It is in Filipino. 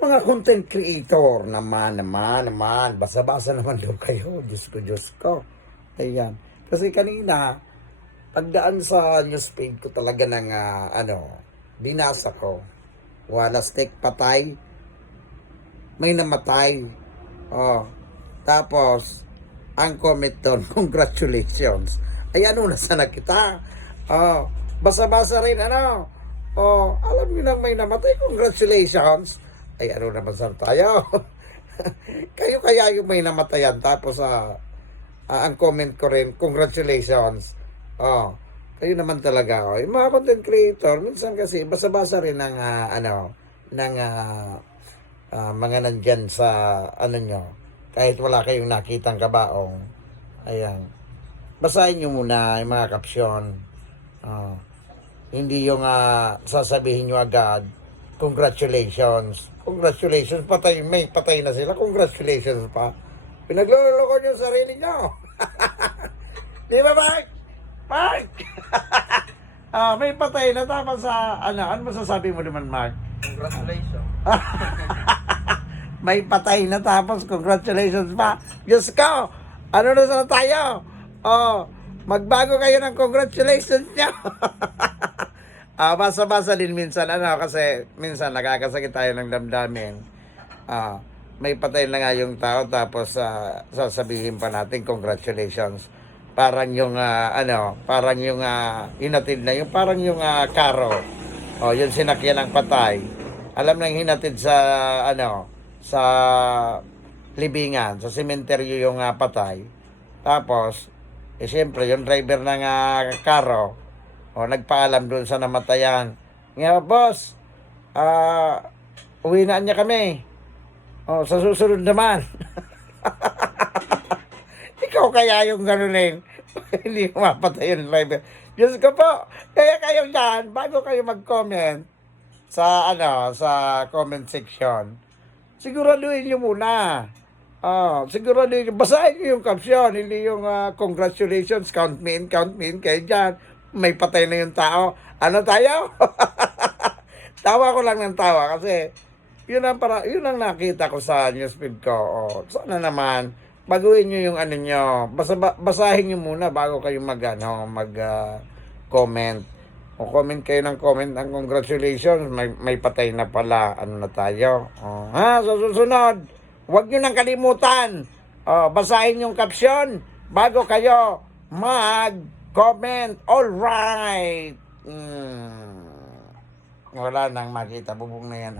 mga content creator naman, basa-basa naman daw kayo. Diyos ko. Ayan. Kasi kanina, pagdaan sa newsfeed ko talaga ng, binasa ko. Wala snake patay, may namatay. Oh. Tapos, ang comment doon, congratulations. Ay, ano, nasa na kita? Oh, basa-basa rin, ano? Oh, alam niyo nang may namatay, congratulations. Ay, ano naman saan tayo? Kayo kaya yung may namatayan, tapos ang comment ko rin, congratulations. Oh, kayo naman talaga. Oh. Yung mga content creator, minsan kasi basa-basa rin ng, mga nandyan sa, nyo, kahit wala kayong nakitang kabaong. Ayan. Basahin nyo muna yung mga kapsyon. Oh. Hindi yung sasabihin nyo agad, congratulations. Congratulations, may patay na sila. Congratulations pa. Pinagluloko nyo yung sarili nyo. Di ba, Mark? Mark! May patay na tapos ano masasabi mo naman, Mark? Congratulations. May patay na tapos congratulations pa. Diyos ko, ano na sana tayo? Oh, magbago kayo ng congratulations nyo. Basa-basa din minsan, kasi minsan nakakasakit tayo ng damdamin. May patay na nga yung tao, tapos sasabihin pa natin congratulations. Parang yung, parang yung hinatid na, yung parang yung karo. Yung sinakyan ng patay. Alam nang hinatid sa, sa libingan, sa sementeryo yung patay. Tapos, siyempre, yung driver ng karo, nagpaalam doon sa namatayan. Nga, boss, uwi na niya kami. Sa susunod naman. Ikaw kaya yung ganunin. Hindi mapatay yung driver. Diyos ko po, kaya kayo dyan, bago kayo mag-comment sa, sa comment section, siguraduhin nyo muna. Siguraduhin nyo, basahin nyo yung caption, hindi yung congratulations, count me in, kayo dyan. May patay na yung tao. Ano tayo? Tawa ko lang ng tawa kasi yun ang nakita ko sa newsfeed ko. Sana naman baguhin niyo yung nyo. Basahin niyo muna bago kayo comment. Comment kayo ng comment ng congratulations, may patay na pala. Ano na tayo? Sa susunod, huwag niyo nang kalimutan. Basahin yung caption bago kayo comment. All right. Wala nang makita. Bubong na yan.